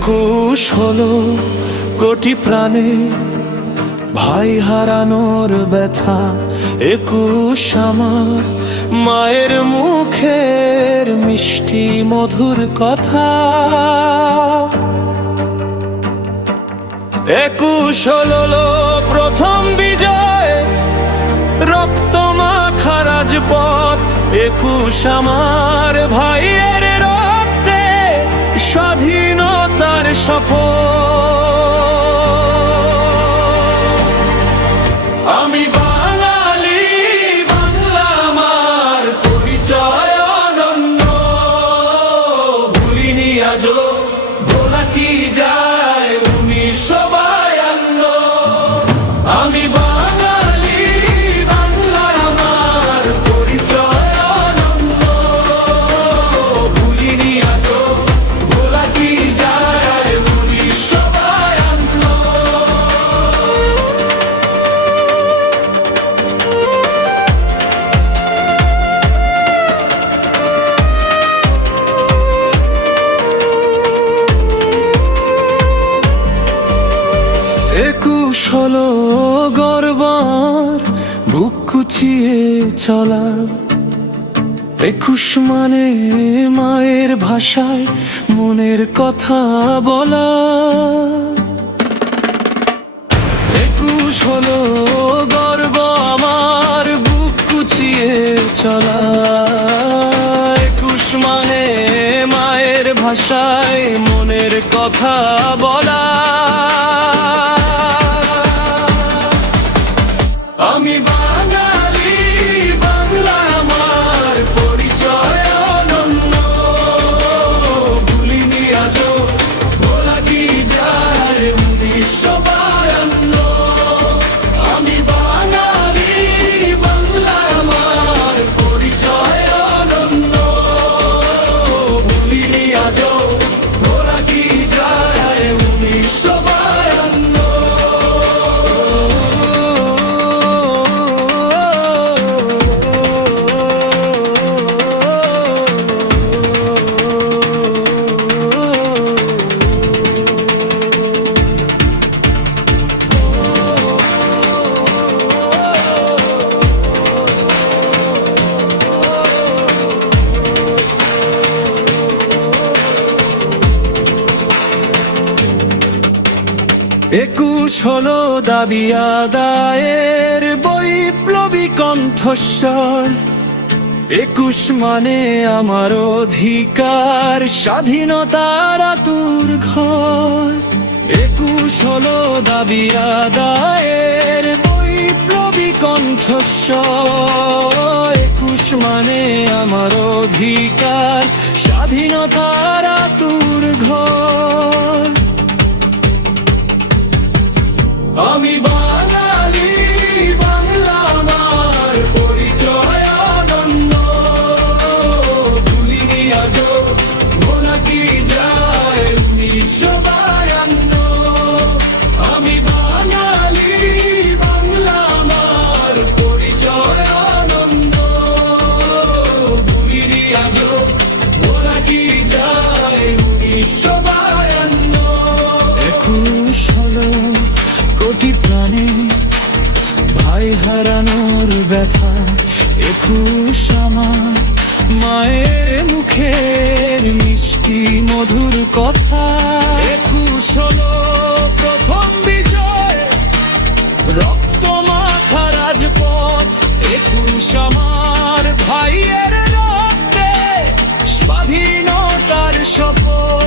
একুশ হলো কোটি প্রাণে ভাই হারানোর ব্যথা। একুশ আমার মায়ের মুখের মিষ্টি মধুর কথা। একুশ হলো প্রথম বিজয়, রক্ত মাখা রাজপথ। একুশ আমার ভাইয়ের রক্তে স্বাধীনতার শপথ। আমি বাঙালি, বাংলা আমার পরিচয় অনন্য। ভুলিনি আজও, ভোলা কি যায় 1952। আমি বাঙালি, বাংলা আমার পরিচয় অনন্য। ভুলিনি আজও, ভোলা কি যায় 1952। একুশ হলো গর্বার বুক কুচিয়ে চলা। একুশ মানে মায়ের ভাষায় মনের কথা বলা। একুশ হলো গর্ব আমার বুক কুচিয়ে চলা। একুশ মানে মায়ের ভাষায় মনের কথা বলা। আমি বাঙালি, বাংলা আমার পরিচয় অনন্য। ভুলিনি আজও, ভোলা কি যায় 1952। আমি বাঙালি, বাংলা আমার পরিচয় অনন্য। ভুলিনি আজও, ভোলা কি যায় 1952। একুশ হলো দাবি আদায়ের বৈপ্লবী কণ্ঠস্বর। একুশ মানে আমার অধিকার, স্বাধীনতার আতুর ঘর। একুশ হলো দাবি আদায়ের বৈপ্লবী কণ্ঠস্বর। একুশ মানে আমার অধিকার, স্বাধীনতার আতুর ঘর। আমি বাঙালি, বাংলা আমার পরিচয় অনন্য। ভুলিনি আজও, ভোলা কি যায় 1952। আমি বাঙালি, বাংলা আমার পরিচয় অনন্য। ভুলিনি আজও, ভোলা কি যায় 1952। একুশ হলো কোটি প্রাণে ভাই হারানোর ব্যথা। একুশ আমার মায়ের মুখের মিষ্টি মধুর কথা। একুশ হলো প্রথম বিজয়, রক্ত মাখা রাজপথ। একুশ আমার ভাইয়ের রক্তে স্বাধীনতার শপথ।